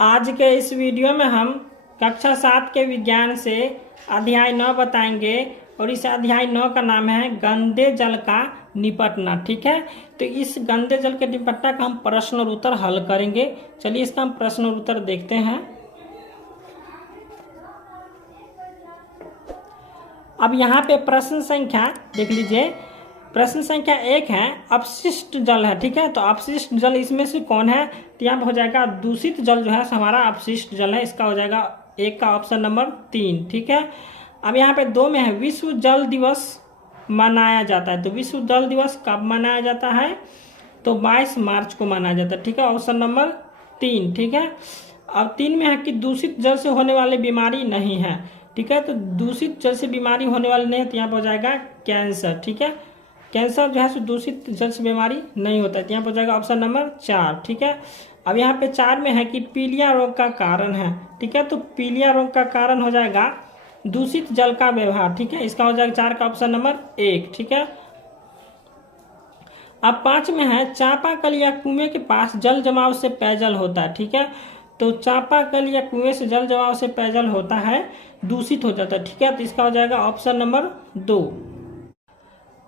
आज के इस वीडियो में हम कक्षा 7 के विज्ञान से अध्याय 9 बताएंगे और इस अध्याय 9 का नाम है गंदे जल का निपटना। ठीक है, तो इस गंदे जल के निपटना का हम प्रश्न और उत्तर हल करेंगे। चलिए इसका हम प्रश्न और उत्तर देखते हैं। अब यहाँ पे प्रश्न संख्या देख लीजिए। प्रश्न संख्या 1 है अपशिष्ट जल है। ठीक है, तो अपशिष्ट जल इसमें से कौन है? तो यहाँ पर हो जाएगा दूषित जल जो है हमारा अपशिष्ट जल है। इसका हो जाएगा 1 का ऑप्शन नंबर 3। ठीक है, अब यहाँ पे 2 में है विश्व जल दिवस मनाया जाता है। तो विश्व जल दिवस कब मनाया जाता है? तो 22 मार्च को मनाया जाता है। ठीक है, ऑप्शन नंबर 3। ठीक है, अब 3 में है कि दूषित जल से होने वाली बीमारी नहीं है। ठीक है, तो दूषित जल से बीमारी होने वाली नहीं है, तो यहाँ पर हो जाएगा कैंसर। ठीक है, कैंसर जो है दूषित जल से बीमारी नहीं होता है, तो यहाँ पर हो जाएगा ऑप्शन नंबर 4। ठीक है, अब यहाँ पे 4 में है कि पीलिया रोग का कारण है। ठीक है, तो पीलिया रोग का कारण हो जाएगा दूषित जल का व्यवहार। ठीक है, इसका हो जाएगा 4 का ऑप्शन नंबर 1। ठीक है, अब 5 में है चापाकल या कुएं के पास जल जमाव से पेयजल होता है। ठीक है, तो चापाकल या कुएं से जल जमाव से पेयजल होता है, दूषित हो जाता है। ठीक है, तो इसका हो जाएगा ऑप्शन नंबर 2।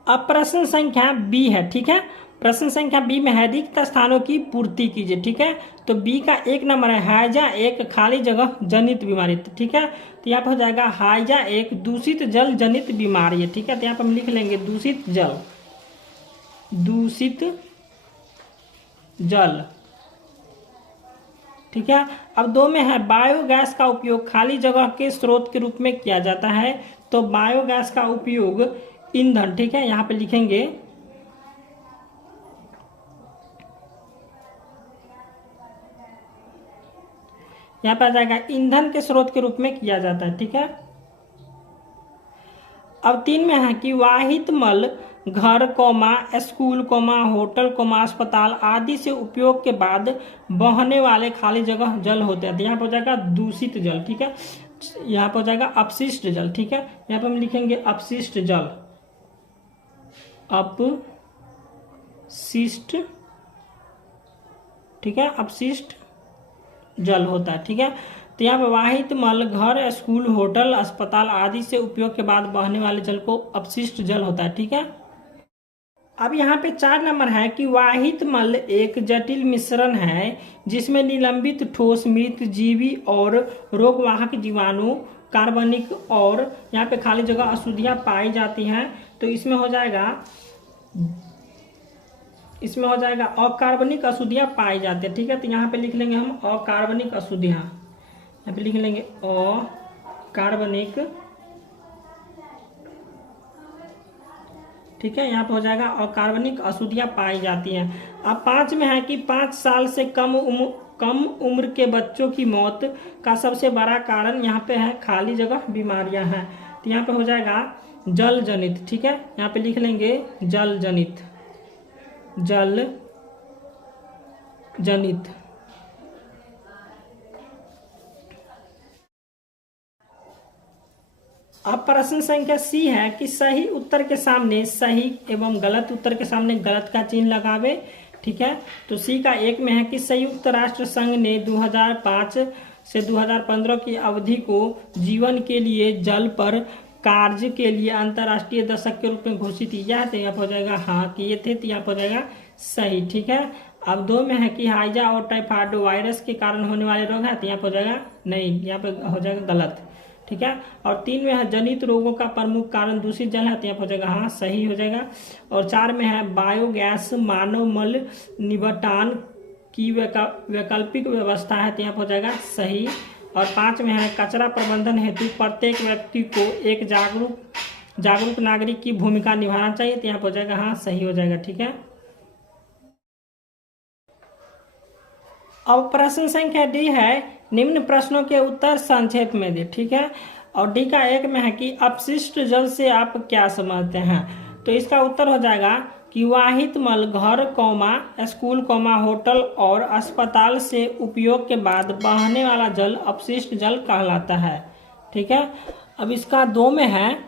अब प्रश्न संख्या बी है। ठीक है, प्रश्न संख्या बी में है रिक्त स्थानों की पूर्ति कीजिए। ठीक है, तो बी का 1 नंबर है हाइजा एक खाली जगह जनित बीमारी। ठीक है, तो यहाँ पर हो जाएगा हाइजा एक दूषित जल जनित बीमारी है। ठीक है, तो यहाँ पर हम लिख लेंगे दूषित जल, दूषित जल। ठीक है, अब 2 में है बायोगैस का उपयोग खाली जगह के स्रोत के रूप में किया जाता है। तो बायोगैस का उपयोग ईंधन, ठीक है, यहां पे लिखेंगे यहां पे आ जाएगा ईंधन के स्रोत के रूप में किया जाता है। ठीक है, अब 3 में है कि वाहित मल घर स्कूल होटल अस्पताल आदि से उपयोग के बाद बहने वाले खाली जगह जल होते हैं। तो यहाँ पर हो जाएगा दूषित जल। ठीक है, यहाँ पर हो जाएगा अपशिष्ट जल। ठीक है, यहाँ पर हम लिखेंगे अपशिष्ट जल, अपशिष्ट। ठीक है, अपशिष्ट जल होता है। ठीक है, तो यहाँ पर वाहित मल घर स्कूल होटल अस्पताल आदि से उपयोग के बाद बहने वाले जल को अपशिष्ट जल होता है। ठीक है, अब यहाँ पे 4 नंबर है कि वाहित मल एक जटिल मिश्रण है जिसमें निलंबित ठोस मृत जीवी और रोगवाहक जीवाणु कार्बनिक और यहाँ पे खाली जगह अशुद्धियां पाई जाती हैं। तो इसमें हो जाएगा अकार्बनिक अशुद्धियां पाई जाती है। ठीक है, तो यहाँ पे लिख लेंगे हम अकार्बनिक अशुद्धियां, यहाँ पे लिख लेंगे अकार्बनिक। ठीक है, यहाँ पे हो जाएगा अकार्बनिक अशुद्धियां पाई जाती हैं। अब 5 में है कि 5 साल से कम उम्र के बच्चों की मौत का सबसे बड़ा कारण यहाँ पे है खाली जगह बीमारियां हैं। तो यहाँ पे हो जाएगा जल जनित। ठीक है, यहाँ पे लिख लेंगे जल जनित, जल जनित। अब प्रश्न संख्या सी है कि सही उत्तर के सामने सही एवं गलत उत्तर के सामने गलत का चिन्ह लगावे। ठीक है, तो सी का 1 में है कि संयुक्त राष्ट्र संघ ने 2005 से 2015 की अवधि को जीवन के लिए जल पर कार्य के लिए अंतर्राष्ट्रीय दशक के रूप में घोषित किया है। तो यहाँ पर हो जाएगा हाँ किए थे, तो यहाँ पर हो जाएगा सही। ठीक है, अब 2 में है कि हाइजा और टाइफाइड वायरस के कारण होने वाले रोग है, तो यहाँ पर हो जाएगा नहीं, यहाँ पर हो जाएगा गलत। ठीक है, और 3 में है जनित रोगों का प्रमुख कारण दूषित जल है, तो यहाँ पर हो जाएगा हाँ सही हो जाएगा। और 4 में है बायोगैस मानव मल निपटान की वैकल्पिक व्यवस्था है, तो यहाँ पर हो जाएगा सही। और 5 में है कचरा प्रबंधन हेतु प्रत्येक व्यक्ति को एक जागरूक नागरिक की भूमिका निभाना चाहिए, तो यहाँ पर हो जाएगा हाँ सही हो जाएगा। ठीक है, अब प्रश्न संख्या डी है निम्न प्रश्नों के उत्तर संक्षेप में दे। ठीक है, और डी का 1 में है कि अपशिष्ट जल से आप क्या समझते हैं? तो इसका उत्तर हो जाएगा कि वाहित मल घर स्कूल होटल और अस्पताल से उपयोग के बाद बहने वाला जल अपशिष्ट जल कहलाता है। ठीक है, अब इसका 2 में है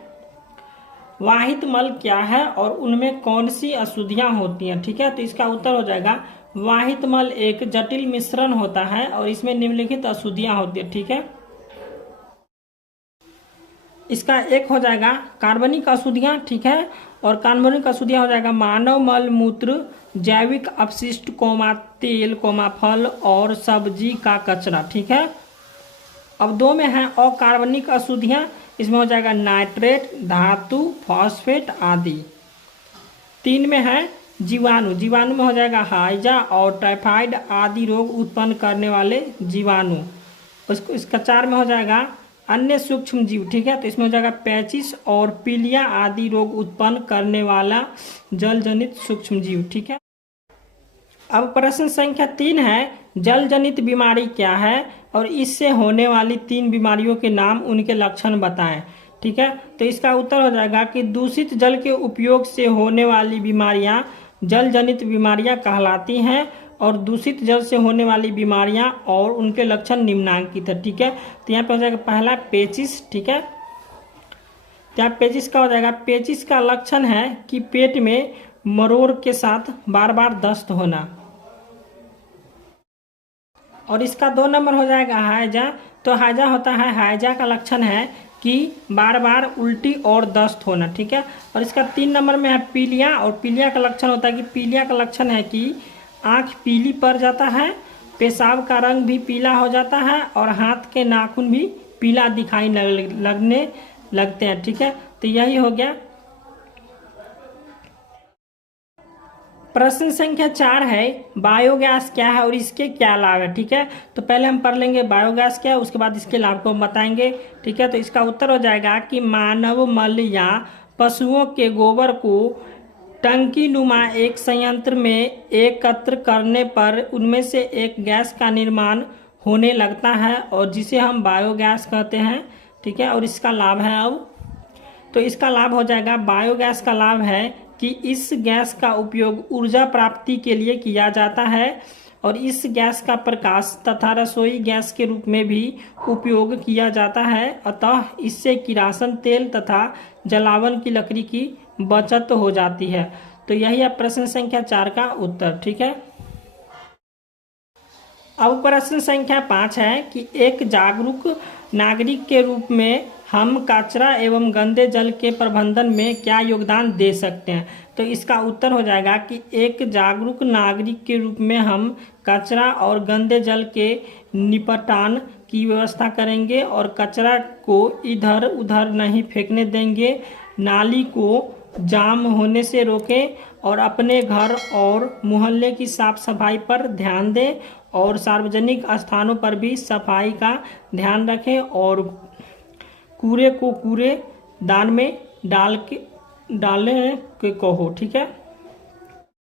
वाहित मल क्या है और उनमें कौन सी अशुद्धियां होती हैं। ठीक है, तो इसका उत्तर हो जाएगा वाहित मल एक जटिल मिश्रण होता है और इसमें निम्नलिखित अशुद्धियां होती है, ठीक है। इसका एक हो जाएगा कार्बनिक अशुद्धियां, ठीक है। और कार्बनिक अशुद्धियां हो जाएगा मानव मल मूत्र, जैविक अपशिष्ट, तेल, फल और सब्जी का कचरा, ठीक है। अब 2 में है अकार्बनिक अशुद्धियां, इसमें हो जाएगा नाइट्रेट, धातु, फॉस्फेट आदि। 3 में है जीवाणु, जीवाणु में हो जाएगा हाइजा और टाइफाइड आदि रोग उत्पन्न करने वाले जीवाणु। इसका 4 में हो जाएगा अन्य सूक्ष्म जीव, ठीक है। तो इसमें हो जाएगा पैचिस और पीलिया आदि रोग उत्पन्न करने वाला जल जनित सूक्ष्म जीव, ठीक है। अब प्रश्न संख्या 3 है जल जनित बीमारी क्या है और इससे होने वाली 3 बीमारियों के नाम, उनके लक्षण बताएं, ठीक है। तो इसका उत्तर हो जाएगा कि दूषित जल के उपयोग से होने वाली बीमारियां जल जनित बीमारियां कहलाती हैं और दूषित जल से होने वाली बीमारियां और उनके लक्षण निम्नांकित है, ठीक है। तो यहाँ पे हो जाएगा पहला पेचिस, ठीक है। तो यहाँ पेचिस का हो जाएगा, पेचिस का लक्षण है कि पेट में मरोड़ के साथ बार बार दस्त होना। और इसका 2 नंबर हो जाएगा हाइजा। तो हाइजा होता है, हाइजा का लक्षण है कि बार बार उल्टी और दस्त होना, ठीक है। और इसका 3 नंबर में है पीलिया, और पीलिया का लक्षण होता है कि पीलिया का लक्षण है कि आँख पीली पड़ जाता है, पेशाब का रंग भी पीला हो जाता है और हाथ के नाखून भी पीला दिखाई लगने लगते हैं, ठीक है। तो यही हो गया। प्रश्न संख्या 4 है बायोगैस क्या है और इसके क्या लाभ है, ठीक है। तो पहले हम पढ़ लेंगे बायोगैस क्या है, उसके बाद इसके लाभ को हम बताएंगे, ठीक है। तो इसका उत्तर हो जाएगा कि मानव मल या पशुओं के गोबर को टंकी नुमा एक संयंत्र में एकत्र करने पर उनमें से एक गैस का निर्माण होने लगता है और जिसे हम बायोगैस कहते हैं, ठीक है। और इसका लाभ है, अब तो इसका लाभ हो जाएगा, बायोगैस का लाभ है कि इस गैस का उपयोग ऊर्जा प्राप्ति के लिए किया जाता है और इस गैस का प्रकाश तथा रसोई गैस के रूप में भी उपयोग किया जाता है। अतः इससे किरासन तेल तथा जलावन की लकड़ी की बचत हो जाती है। तो यही है प्रश्न संख्या 4 का उत्तर, ठीक है। अब प्रश्न संख्या 5 है कि एक जागरूक नागरिक के रूप में हम कचरा एवं गंदे जल के प्रबंधन में क्या योगदान दे सकते हैं। तो इसका उत्तर हो जाएगा कि एक जागरूक नागरिक के रूप में हम कचरा और गंदे जल के निपटान की व्यवस्था करेंगे और कचरा को इधर उधर नहीं फेंकने देंगे, नाली को जाम होने से रोकें और अपने घर और मोहल्ले की साफ सफाई पर ध्यान दें और सार्वजनिक स्थानों पर भी सफाई का ध्यान रखें और कूड़े को कूड़े दान में डालने को हो, ठीक है।